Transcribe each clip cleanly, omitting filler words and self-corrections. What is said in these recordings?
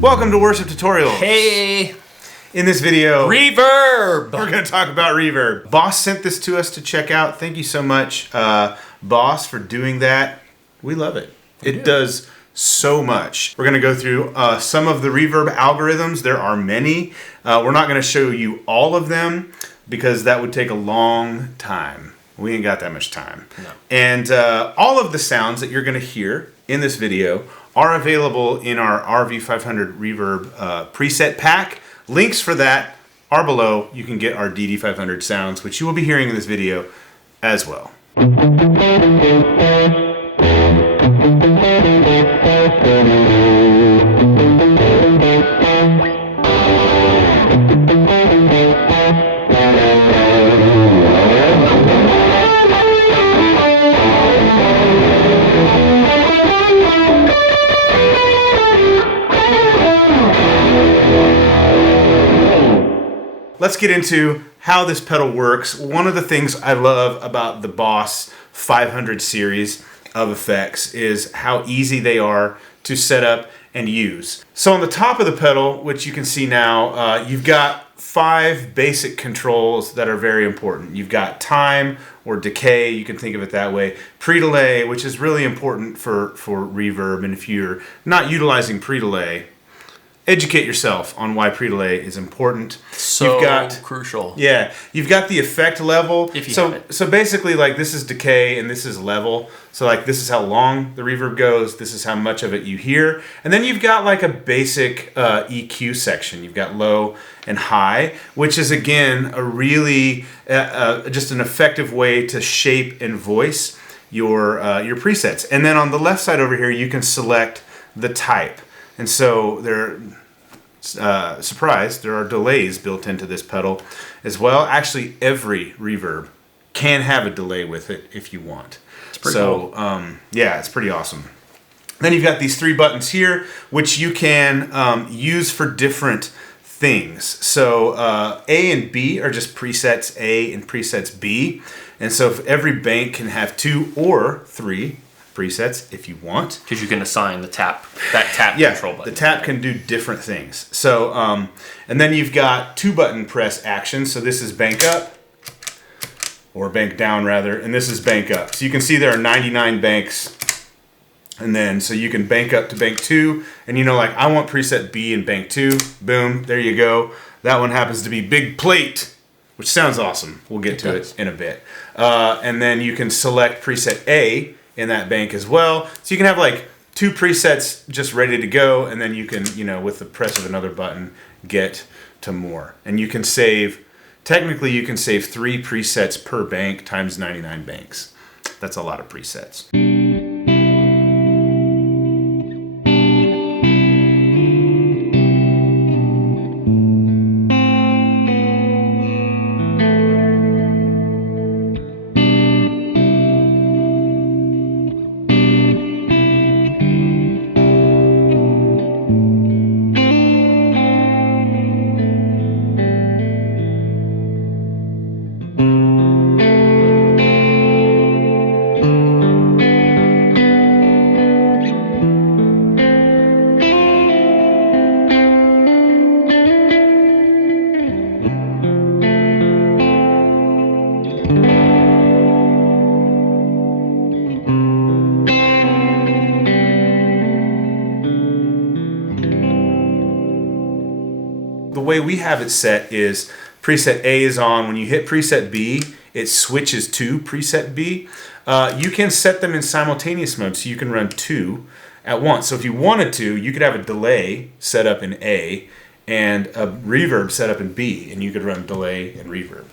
Welcome to Worship Tutorials. Hey! In this video, Reverb! We're going to talk about Reverb. Boss sent this to us to check out. Thank you so much, Boss, for doing that. We love it. It does so much. We're going to go through some of the Reverb algorithms. There are many. We're not going to show you all of them because that would take a long time. We ain't got that much time. No. And all of the sounds that you're going to hear in this video are available in our RV-500 Reverb preset pack. Links for that are below. You can get our DD500 sounds, which you will be hearing in this video as well. Let's get into how this pedal works. One of the things I love about the Boss 500 series of effects is how easy they are to set up and use. So on the top of the pedal, which you can see now, you've got 5 basic controls that are very important. You've got time or decay, you can think of it that way. Pre-delay, which is really important for reverb, and if you're not utilizing pre-delay, educate yourself on why pre-delay is important. So crucial. Yeah, you've got the effect level. If you have it. So basically, like, this is decay and this is level. So like, this is how long the reverb goes. This is how much of it you hear. And then you've got like a basic EQ section. You've got low and high, which is again a really just an effective way to shape and voice your presets. And then on the left side over here, you can select the type. And so surprise, there are delays built into this pedal as well. Actually, every reverb can have a delay with it if you want. It's pretty cool. Yeah, it's pretty awesome. Then you've got these 3 buttons here, which you can use for different things. So A and B are just presets A and presets B. And so if every bank can have 2 or 3 presets if you want, because you can assign that tap control button. The tap can do different things. So and then you've got 2 button press actions. So this is bank up, or bank down rather, and this is bank up. So you can see there are 99 banks, and then so you can bank up to bank 2, and you know, like, I want preset B in bank 2. Boom, there you go. That one happens to be big plate, which sounds awesome. We'll get to it in a bit. And then you can select preset A in that bank as well. So you can have like 2 presets just ready to go, and then you can, you know, with the press of another button, get to more. And you can save, technically you can save 3 presets per bank times 99 banks. That's a lot of presets. The way we have it set is preset A is on. When you hit preset B, it switches to preset B. You can set them in simultaneous mode, so you can run 2 at once. So if you wanted to, you could have a delay set up in A and a reverb set up in B, and you could run delay and reverb.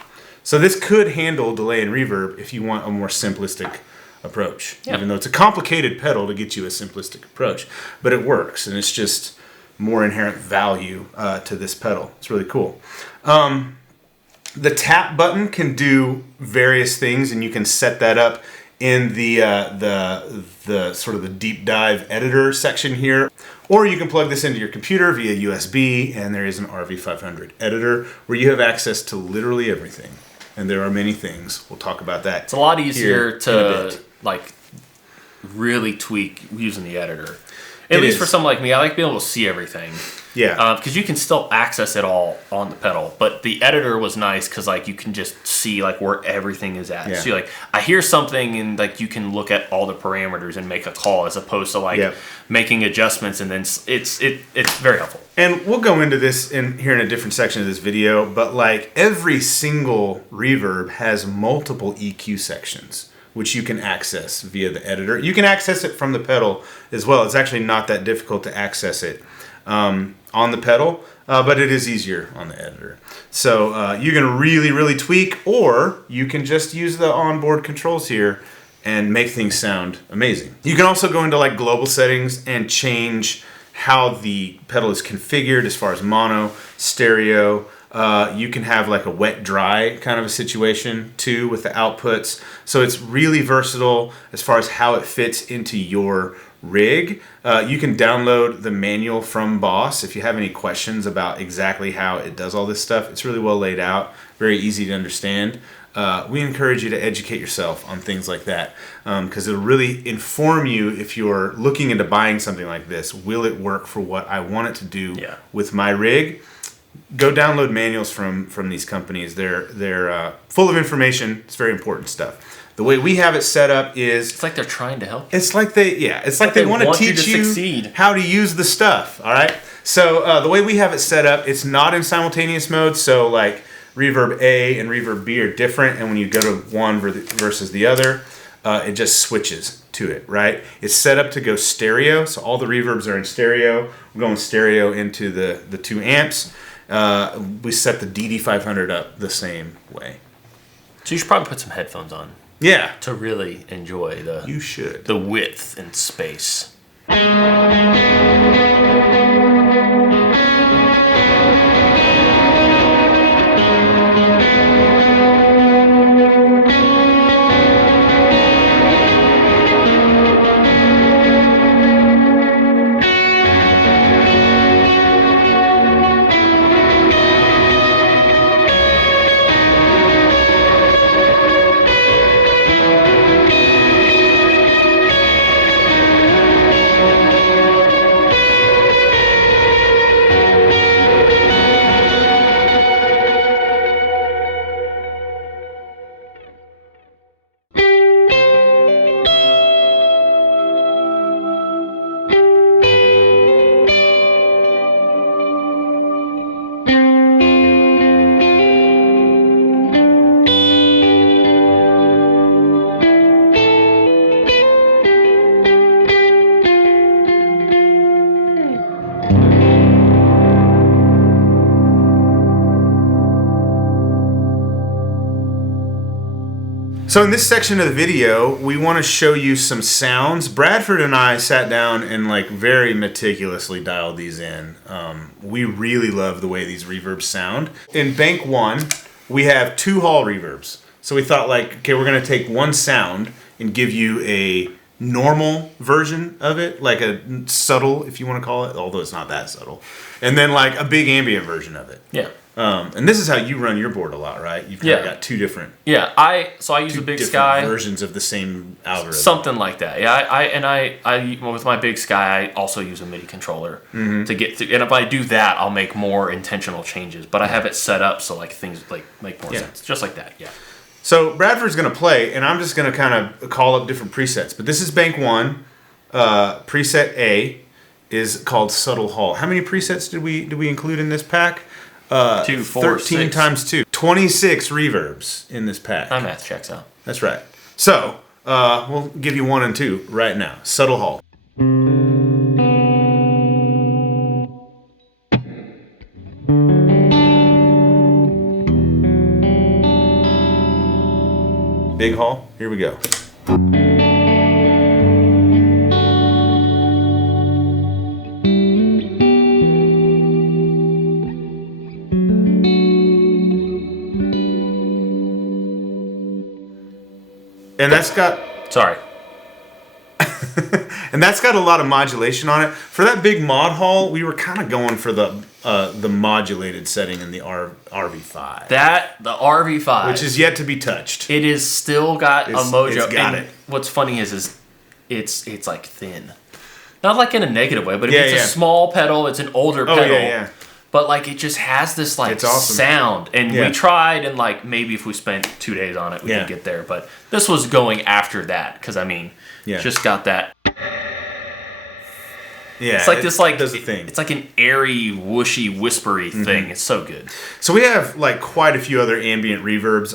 So this could handle delay and reverb if you want a more simplistic approach. Yeah. Even though it's a complicated pedal to get you a simplistic approach, but it works, and it's just more inherent value to this pedal. It's really cool. The tap button can do various things, and you can set that up in the sort of the deep dive editor section here. Or you can plug this into your computer via USB, and there is an RV-500 editor where you have access to literally everything. And there are many things. We'll talk about that. It's a lot easier to like really tweak using the editor. At least for someone like me, I like being able to see everything. Yeah. Because you can still access it all on the pedal. But the editor was nice because like you can just see like where everything is at. Yeah. So you're like, I hear something and like you can look at all the parameters and make a call as opposed to like making adjustments, and then it's very helpful. And we'll go into this here in a different section of this video, but like every single reverb has multiple EQ sections, which you can access via the editor. You can access it from the pedal as well. It's actually not that difficult to access it on the pedal, but it is easier on the editor. So you can really tweak, or you can just use the onboard controls here and make things sound amazing. You can also go into like global settings and change how the pedal is configured as far as mono, stereo. You can have like a wet dry kind of a situation too with the outputs. So it's really versatile as far as how it fits into your rig. You can download the manual from Boss if you have any questions about exactly how it does all this stuff. It's really well laid out, very easy to understand. We encourage you to educate yourself on things like that because it'll really inform you if you're looking into buying something like this. Will it work for what I want it to do with my rig? Go download manuals from these companies. They're full of information. It's very important stuff. The way we have it set up is... It's like they're trying to help you. It's like they want to teach you how to use the stuff, all right? So the way we have it set up, it's not in simultaneous mode. So like Reverb A and Reverb B are different. And when you go to one versus the other, it just switches to it, right? It's set up to go stereo. So all the reverbs are in stereo. We're going stereo into the 2 amps. We set the DD500 up the same way. So you should probably put some headphones on. Yeah. To really enjoy the width and space. So in this section of the video, we want to show you some sounds. Bradford and I sat down and like very meticulously dialed these in. We really love the way these reverbs sound. In bank 1, we have 2 hall reverbs. So we thought like, okay, we're going to take one sound and give you a normal version of it, like a subtle, if you want to call it, although it's not that subtle. And then like a big ambient version of it. Yeah. And this is how you run your board a lot, right? You've kind of got 2 different. Yeah, I use a Big Sky versions of the same algorithm. Something like that. Yeah, I with my Big Sky, I also use a MIDI controller to get through. And if I do that, I'll make more intentional changes. But I have it set up so like things like make more sense, just like that. Yeah. So Bradford's going to play, and I'm just going to kind of call up different presets. But this is bank 1. Preset A is called Subtle Hall. How many presets did we include in this pack? 2, 4, 13 6. times 2. 26 reverbs in this pack. My math checks out. That's right. So, we'll give you 1 and 2 right now. Subtle Hall. Big Hall. Here we go. And that's got... Sorry. And that's got a lot of modulation on it. For that big mod hall, we were kind of going for the modulated setting in the RV-5. The RV-5. Which is yet to be touched. It is still got a mojo. It's got it. What's funny is it's like thin. not like in a negative way, but it's a small pedal. It's an older pedal. Yeah. But like it just has this like sound, and we tried, and like maybe if we spent 2 days on it, we could get there. But this was going after that because I mean, just got that. Yeah, it's like this like does a thing. It's like an airy, whooshy, whispery thing. It's so good. So we have like quite a few other ambient reverbs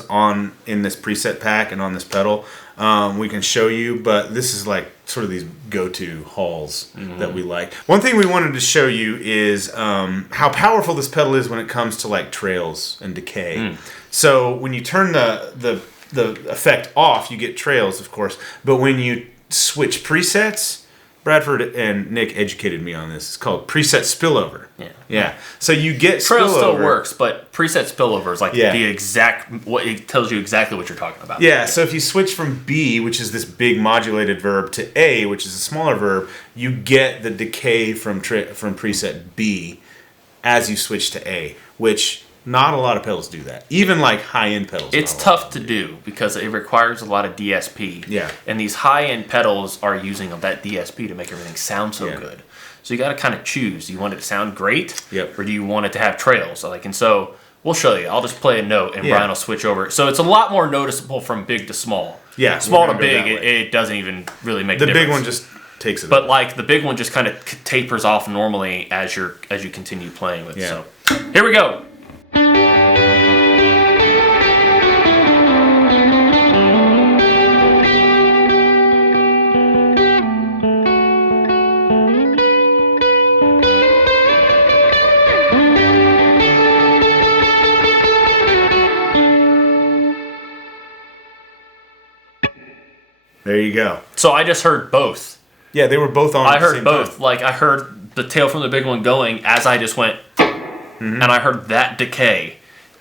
in this preset pack and on this pedal. We can show you, but this is like sort of these go-to hauls that we like. One thing we wanted to show you is how powerful this pedal is when it comes to like trails and decay. So when you turn the effect off, you get trails, of course, but when you switch presets, Bradford and Nick educated me on this. It's called preset spillover. Yeah. So you get trail spillover. Still works, but preset spillover is like the exact. It tells you exactly what you're talking about. Yeah. So if you switch from B, which is this big modulated verb, to A, which is a smaller verb, you get the decay from preset B as you switch to A, which not a lot of pedals do that. Even like high-end pedals. It's tough to do because it requires a lot of DSP. Yeah. And these high-end pedals are using that DSP to make everything sound so good. So you got to kind of choose. Do you want it to sound great? Yep. Or do you want it to have trails? And so we'll show you. I'll just play a note and Brian will switch over. So it's a lot more noticeable from big to small. Yeah. Small to big, it doesn't even really make a difference. The big one just takes it. But like the big one just kind of tapers off normally as you continue playing with it. So here we go. There you go. So I just heard both. Yeah, they were both on. I heard both. Like I heard the tail from the big one going as I just went, and I heard that decay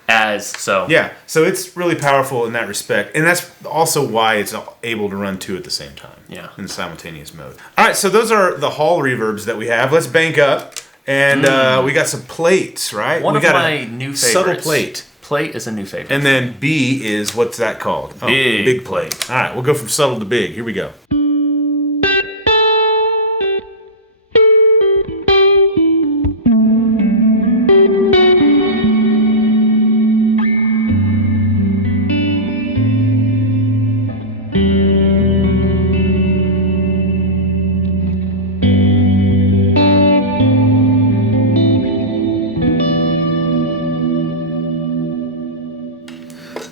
as so. Yeah, so it's really powerful in that respect, and that's also why it's able to run two at the same time. Yeah, in simultaneous mode. All right, so those are the hall reverbs that we have. Let's bank up, and we got some plates, right? One we of got my new favorites. Subtle plate. Plate is a new favorite. And then B is, what's that called? Oh, big plate. All right, we'll go from subtle to big. Here we go.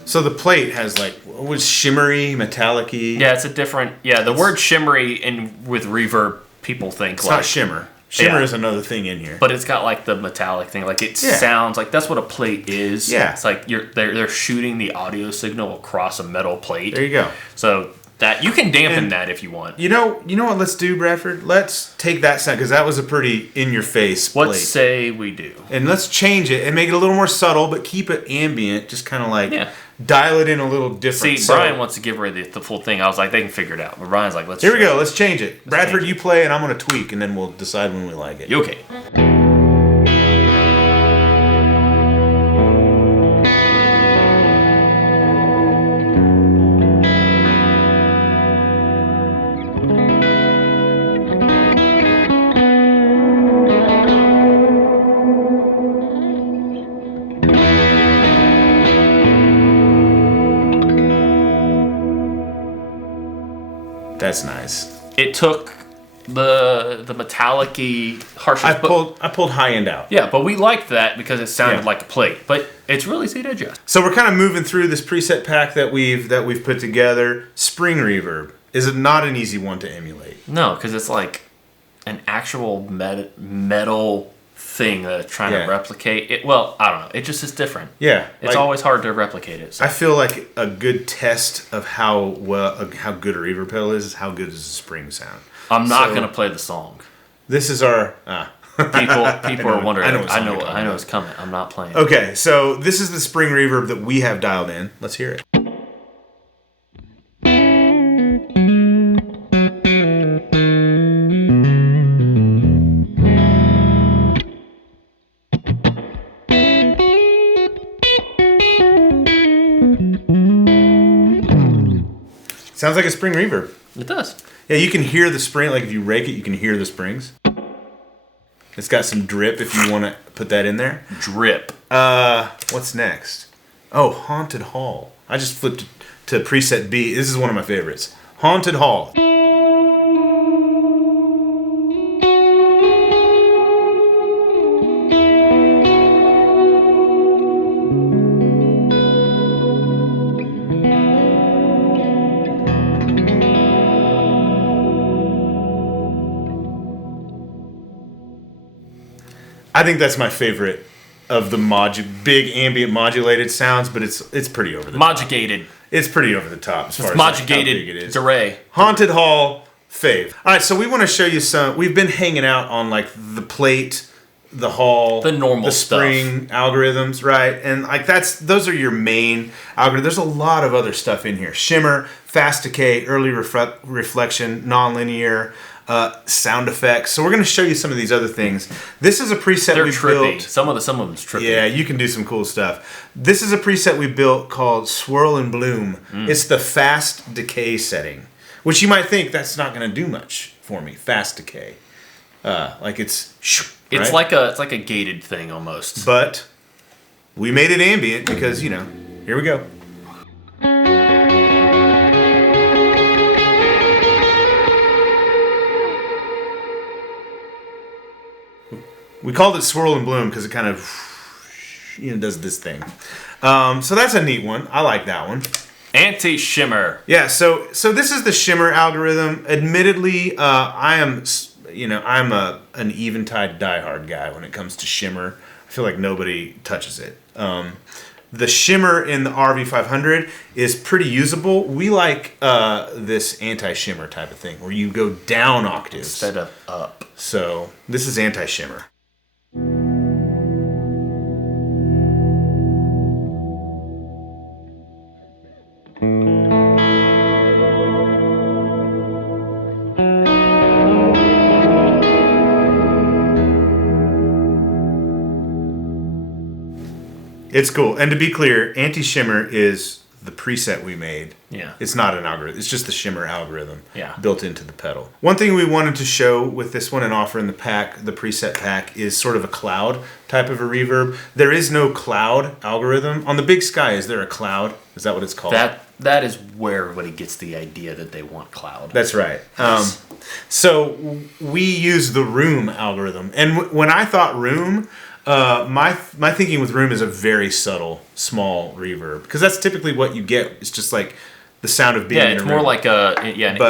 So the plate has like, what was shimmery, metallic-y? Yeah, it's a different. Yeah, the word shimmery with reverb, people think it's not shimmer. Shimmer is another thing in here. But it's got like the metallic thing. Like it sounds like that's what a plate is. Yeah. It's like they're shooting the audio signal across a metal plate. There you go. So that you can dampen that if you want. You know what? Let's do, Bradford. Let's take that sound because that was a pretty in-your-face plate. Let's say we do, and let's change it and make it a little more subtle, but keep it ambient. Just kind of like dial it in a little different. See, Brian wants to give her the full thing. I was like, they can figure it out. But Brian's like, let's. Here we go. Let's change it. Bradford, you play, and I'm gonna tweak, and then we'll decide when we like it. You okay? That's nice. It took the metallic-y harsh. I pulled high end out. Yeah, but we liked that because it sounded like a plate. But it's really easy to adjust. So we're kind of moving through this preset pack that we've put together. Spring reverb is not an easy one to emulate. No, because it's like an actual metal thing that it's trying to replicate it. Well, I don't know. It just is different. Yeah, it's always hard to replicate it. So. I feel like a good test of how good a reverb pedal is how good does the spring sound. I'm not going to play the song. This is our people are wondering. I know it's coming. I'm not playing. Okay, so this is the spring reverb that we have dialed in. Let's hear it. Sounds like a spring reverb. It does. Yeah, you can hear the spring. Like if you rake it, you can hear the springs. It's got some drip if you want to put that in there. Drip. What's next? Oh, Haunted Hall. I just flipped to preset B. This is one of my favorites. Haunted Hall. I think that's my favorite of the big ambient modulated sounds, but it's pretty over the top. Modulated. It's pretty over the top as far as modulated how big it is. Delay. Haunted Hall fave. All right, so we want to show you some. We've been hanging out on like the plate, the hall, the normal the spring algorithms, right? And like those are your main algorithms. There's a lot of other stuff in here: shimmer, fast decay, early reflection, nonlinear. Sound effects. So we're going to show you some of these other things. This is a preset we built. Some of them's trippy. Yeah, you can do some cool stuff. This is a preset we built called Swirl and Bloom. It's the fast decay setting, which you might think that's not going to do much for me. Fast decay, like it's like a gated thing almost. But we made it ambient because here we go. We called it Swirl and Bloom because it kind of, does this thing. So that's a neat one. I like that one. Anti-Shimmer. Yeah. So this is the shimmer algorithm. Admittedly, I'm an Eventide diehard guy when it comes to shimmer. I feel like nobody touches it. The shimmer in the RV-500 is pretty usable. We like this anti-shimmer type of thing where you go down octaves instead of up. So this is anti-shimmer. It's cool. And to be clear, Anti-Shimmer is the preset we made. Yeah. It's not an algorithm. It's just the shimmer algorithm built into the pedal. One thing we wanted to show with this one and offer in the pack, the preset pack, is sort of a cloud type of a reverb. There is no cloud algorithm. On the Big Sky, is there a cloud? Is that what it's called? That is where everybody gets the idea that they want cloud. That's right. So we use the room algorithm. And when I thought room... my thinking with room is a very subtle, small reverb because that's typically what you get. It's just like the sound of being in a room. Yeah, it's more like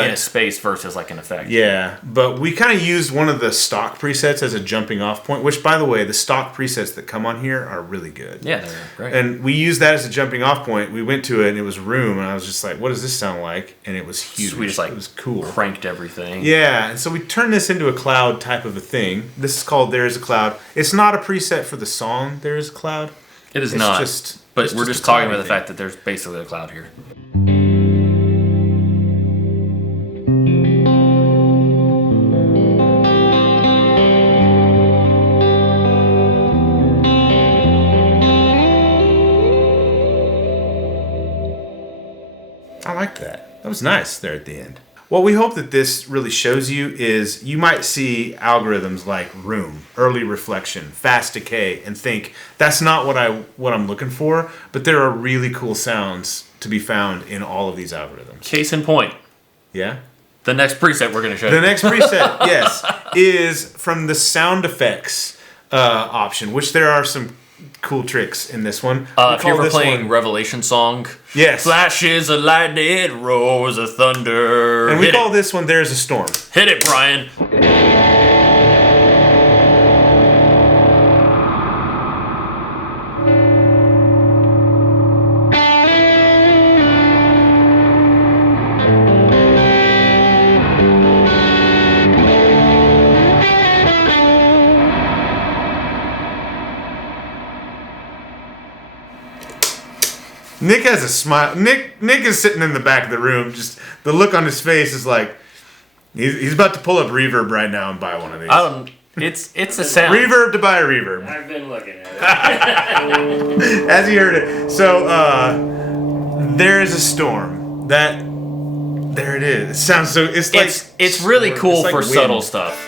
in a space versus like an effect. Yeah, but we kind of used one of the stock presets as a jumping off point, which, by the way, the stock presets that come on here are really good. Yeah, they're great. And we used that as a jumping off point. We went to it, and it was room, and I was just like, what does this sound like? And it was huge. So we just it was cool. Cranked everything. Yeah, and so we turned this into a cloud type of a thing. This is called There Is a Cloud. It's not a preset for the song There Is a Cloud. It is not. But we're just talking about the fact that there's basically a cloud here. I like that. That was nice there at the end. What we hope that this really shows you is you might see algorithms like room, early reflection, fast decay, and think that's not what I'm looking for, but there are really cool sounds to be found in all of these algorithms. Case in point. Yeah? The next preset we're going to show you. The next preset, yes, is from the sound effects option, which there are some cool tricks in this one. If you're ever playing Revelation song, yes, flashes of lightning, roars of thunder. And we call this one There's a Storm. Hit it, Brian. Nick has a smile. Nick is sitting in the back of the room. Just the look on his face is like he's about to pull up Reverb right now and buy one of these. It's a sound. Reverb to buy a Reverb. I've been looking at it. As he heard it. So There Is a Storm. That There it is. It sounds so. It's really cool like for wind. subtle stuff.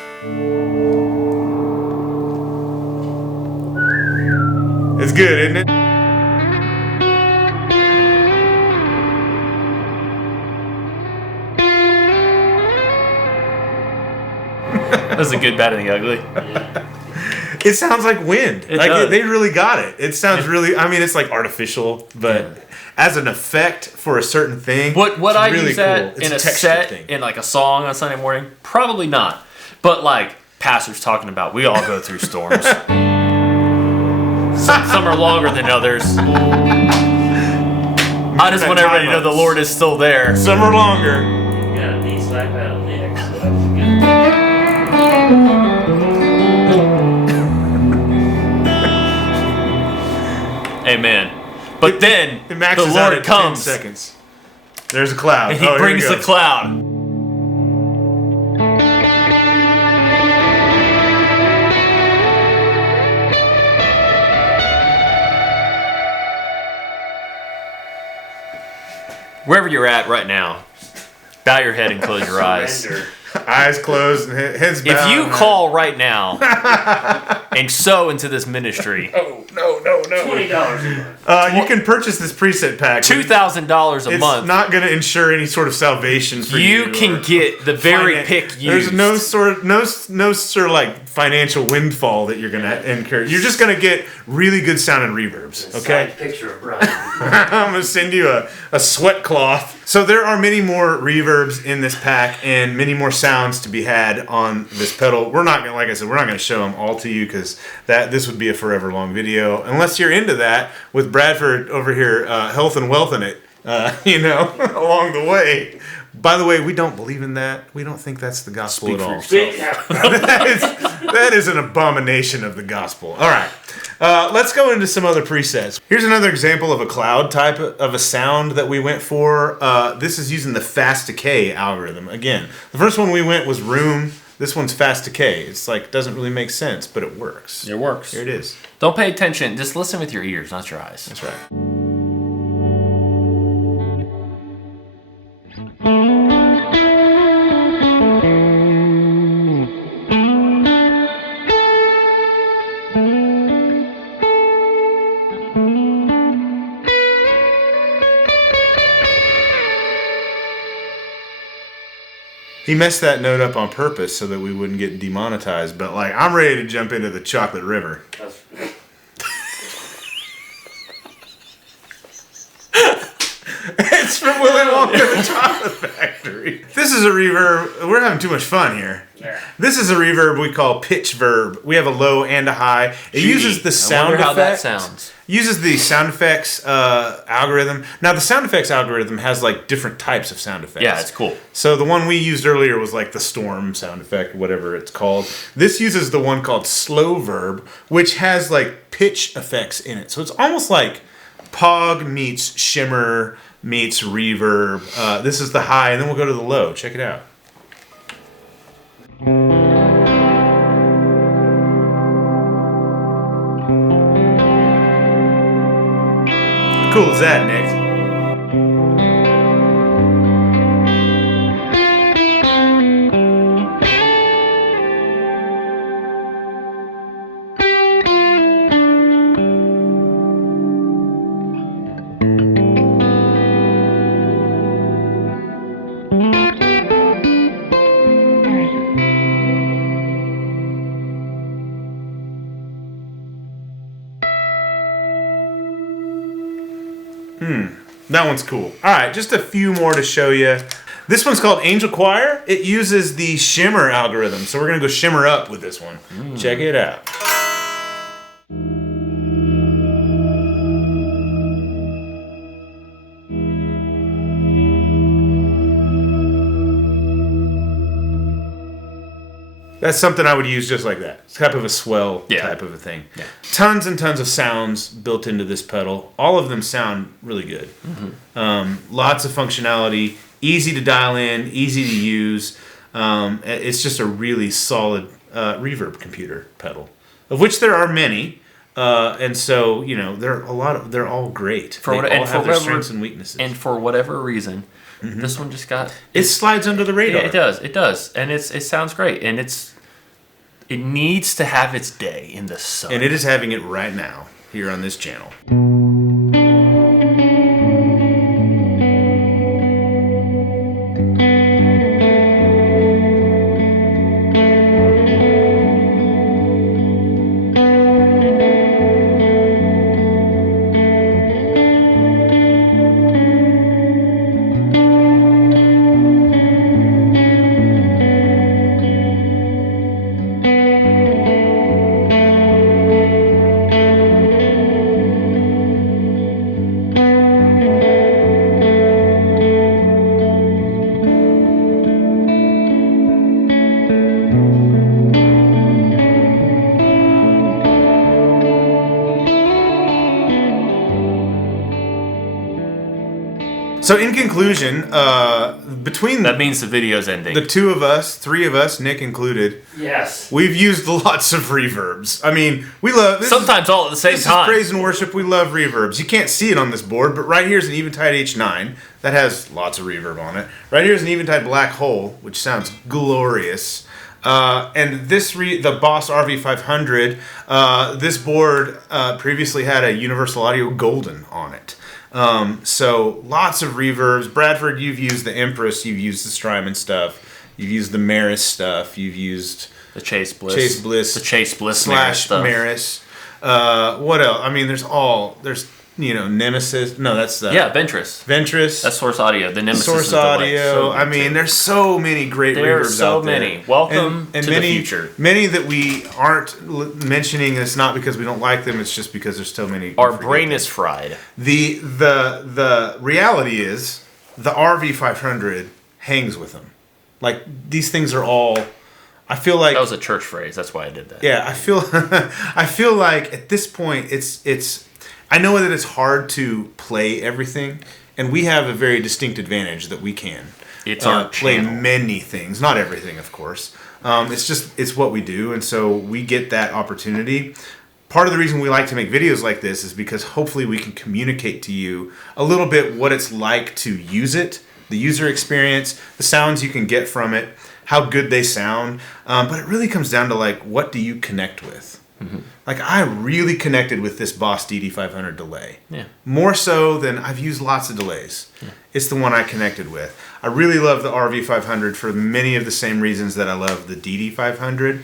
It's good, isn't it? That's a good, bad, and the ugly. It sounds like wind. It does. They really got it. It sounds really. I mean, it's like artificial, but as an effect for a certain thing. Would I really use that cool. in a texture set thing. in like a song on Sunday morning? Probably not. But like pastors talking about, we all go through storms. Some are longer than others. I just want everybody to know the Lord is still there. Some are longer. Yeah, D slack that on the X. So that was good. Amen. But then It the maxes out Lord at 10 comes seconds. There's a cloud. and He here brings it the goes. cloud. Wherever you're at right now, bow your head and close your eyes. Surrender. Eyes closed and heads If bowed. you call right now and sow into this ministry, no. $20 a month. You can purchase this preset pack. $2,000 a It's month, not going to ensure any sort of salvation for you. you can or get the very finan- pick used. There's no sort of like financial windfall that you're going to incur. You're just going to get really good sounding reverbs. Okay. Side picture of Brian. I'm going to send you a sweat cloth. So there are many more reverbs in this pack and many more sounds to be had on this pedal. We're not going, like I said, we're not going to show them all to you because this would be a forever long video. Unless you're into that with Bradford over here, health and wealth in it, along the way. By the way, we don't believe in that. We don't think that's the gospel Speak at for all. yourself. That is an abomination of the gospel. All right. Let's go into some other presets. Here's another example of a cloud type of a sound that we went for. This is using the fast decay algorithm. Again, the first one we went was room. This one's fast decay. It's like, doesn't really make sense, but it works. It works. Here it is. Don't pay attention. Just listen with your ears, not your eyes. That's right. He messed that note up on purpose so that we wouldn't get demonetized. But like, I'm ready to jump into the chocolate river. It's from Willy Wonka and the Chocolate Factory. This is a reverb. We're having too much fun here. Yeah. This is a reverb we call pitch verb. We have a low and a high. It uses the sound I wonder how that effects. sounds. Uses the sound effects algorithm. Now the sound effects algorithm has like different types of sound effects. Yeah, it's cool. So the one we used earlier was like the storm sound effect, whatever it's called. This uses the one called slow verb, which has like pitch effects in it. So it's almost like Pog meets shimmer meets reverb. This is the high, and then we'll go to the low. Check it out. How cool is that, Nick? That one's cool. All right, just a few more to show you. This one's called Angel Choir. It uses the shimmer algorithm. So we're going to go shimmer up with this one. Check it out. That's something I would use just like that. It's type of a swell type of a thing. Yeah. Tons and tons of sounds built into this pedal. All of them sound really good. Lots of functionality, easy to dial in, easy to use. It's just a really solid reverb computer pedal, of which there are many. And so, they're all great. They all have their strengths and weaknesses. And for whatever reason, This one just got... It slides under the radar. Yeah, it does. And it sounds great. And it needs to have its day in the sun. And it is having it right now here on this channel. So in conclusion, between that means the video's ending. The two of us, three of us, Nick included. Yes. We've used lots of reverbs. I mean, we love... Sometimes all at the same time. This is praise and worship. We love reverbs. You can't see it on this board, but right here's an Eventide H9 that has lots of reverb on it. Right here's an Eventide BlackHole, which sounds glorious. And the Boss RV-500, this board previously had a Universal Audio Golden on it. So lots of reverbs. Bradford, you've used the Empress, you've used the Strymon stuff, you've used the Maris stuff, you've used the Chase Bliss, the Chase Bliss / Maris. What else? I mean, there's Nemesis. No, that's Ventris. That's Source Audio. The Nemesis Source is the Audio. I mean, there's so many great reverbs out there. There's so many. Welcome to the future. Many that we aren't mentioning. It's not because we don't like them. It's just because there's so many. Our brain is fried. The reality is the RV-500 hangs with them. Like these things are all. I feel like that was a church phrase. That's why I did that. Yeah, I feel like at this point it's. I know that it's hard to play everything, and we have a very distinct advantage that we can. It's our play channel. Many things, not everything, of course. It's what we do, and so we get that opportunity. Part of the reason we like to make videos like this is because hopefully we can communicate to you a little bit what it's like to use it, the user experience, the sounds you can get from it, how good they sound. But it really comes down to like, what do you connect with? Mm-hmm. Like I really connected with this Boss DD500 delay. Yeah. More so than I've used lots of delays. Yeah. It's the one I connected with. I really love the RV500 for many of the same reasons that I love the DD500.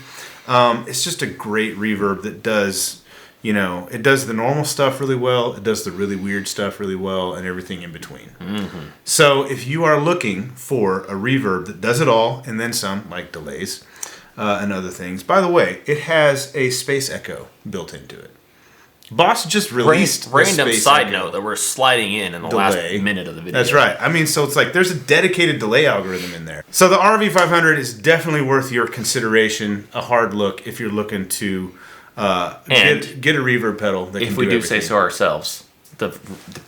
It's just a great reverb that does, it does the normal stuff really well. It does the really weird stuff really well, and everything in between. Mm-hmm. So if you are looking for a reverb that does it all and then some, like delays, and other things. By the way, it has a space echo built into it. Boss just released random side note that we're sliding in the last minute of the video. That's right. I mean, so it's like there's a dedicated delay algorithm in there. So the RV-500 is definitely worth your consideration, a hard look if you're looking to get a reverb pedal that if can we do everything. Say so ourselves, the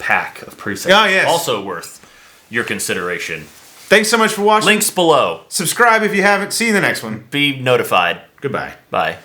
pack of presets also worth your consideration. Thanks so much for watching. Links below. Subscribe if you haven't. See you in the next one. Be notified. Goodbye. Bye.